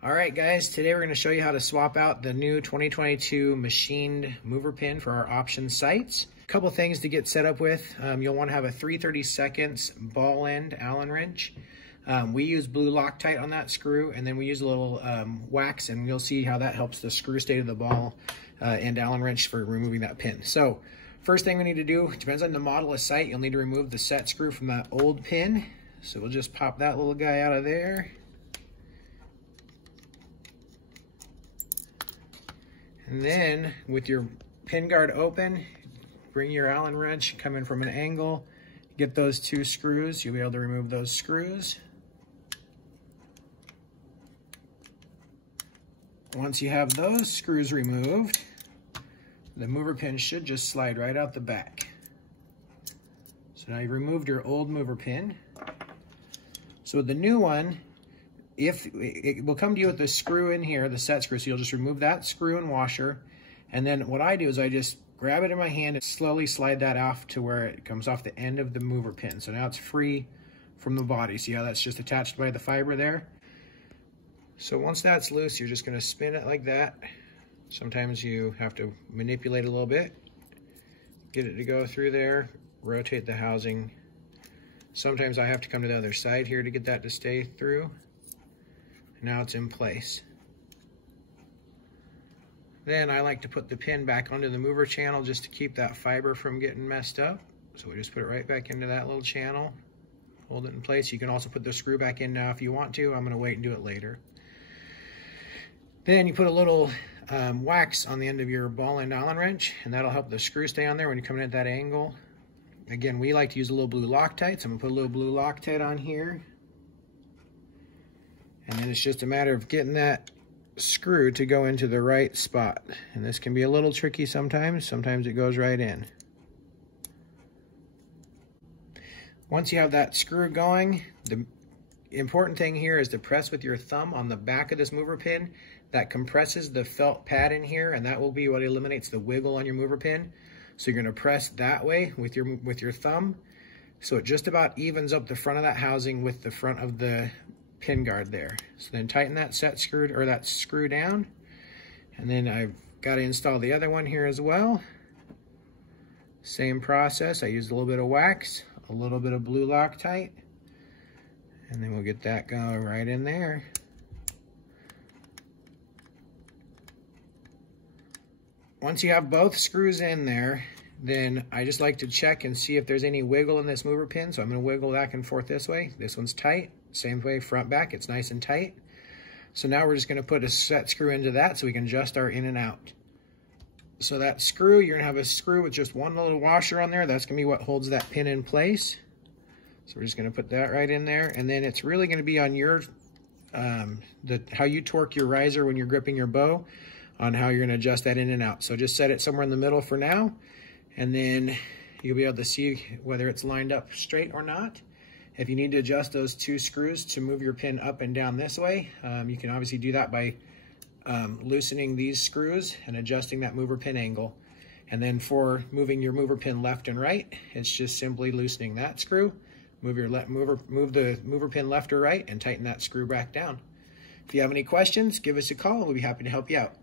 All right, guys, today we're going to show you how to swap out the new 2022 machined mover pin for our option sights. A couple things to get set up with. You'll want to have a 3/32 ball end Allen wrench. We use blue Loctite on that screw, and then we use a little wax, and you'll see how that helps the screw stay to the ball end Allen wrench for removing that pin. So first thing we need to do, depends on the model of sight, you'll need to remove the set screw from that old pin. So we'll just pop that little guy out of there. And then with your pin guard open, bring your Allen wrench, come in from an angle, get those two screws. You'll be able to remove those screws. Once you have those screws removed, the mover pin should just slide right out the back. So now you've removed your old mover pin. So with the new one, it will come to you with the screw in here, the set screw, so you'll just remove that screw and washer. And then what I do is I just grab it in my hand and slowly slide that off to where it comes off the end of the mover pin. So now it's free from the body. See how that's just attached by the fiber there? So once that's loose, you're just gonna spin it like that. Sometimes you have to manipulate a little bit, get it to go through there, rotate the housing. Sometimes I have to come to the other side here to get that to stay through. Now it's in place. Then I like to put the pin back onto the mover channel just to keep that fiber from getting messed up. So we just put it right back into that little channel, hold it in place. You can also put the screw back in now if you want to. I'm gonna wait and do it later. Then you put a little wax on the end of your ball end Allen wrench, and that'll help the screw stay on there when you're coming at that angle. Again, we like to use a little blue Loctite, so I'm gonna put a little blue Loctite on here. And then it's just a matter of getting that screw to go into the right spot. And this can be a little tricky sometimes. Sometimes it goes right in. Once you have that screw going, the important thing here is to press with your thumb on the back of this mover pin. That compresses the felt pad in here, and that will be what eliminates the wiggle on your mover pin. So you're gonna press that way with your thumb. So it just about evens up the front of that housing with the front of the pin guard there. So then tighten that that screw down. And then I've got to install the other one here as well. Same process. I used a little bit of wax, a little bit of blue Loctite, and then we'll get that going right in there. Once you have both screws in there, then I just like to check and see if there's any wiggle in this mover pin. So I'm going to wiggle back and forth this way. This one's tight. Same way, front, back, it's nice and tight. So now we're just gonna put a set screw into that so we can adjust our in and out. So that screw, you're gonna have a screw with just one little washer on there. That's gonna be what holds that pin in place. So we're just gonna put that right in there. And then it's really gonna be on your, how you torque your riser when you're gripping your bow, on how you're gonna adjust that in and out. So just set it somewhere in the middle for now, and then you'll be able to see whether it's lined up straight or not. If you need to adjust those two screws to move your pin up and down this way, you can obviously do that by loosening these screws and adjusting that mover pin angle. And then for moving your mover pin left and right, it's just simply loosening that screw, move the mover pin left or right, and tighten that screw back down. If you have any questions, give us a call and we'll be happy to help you out.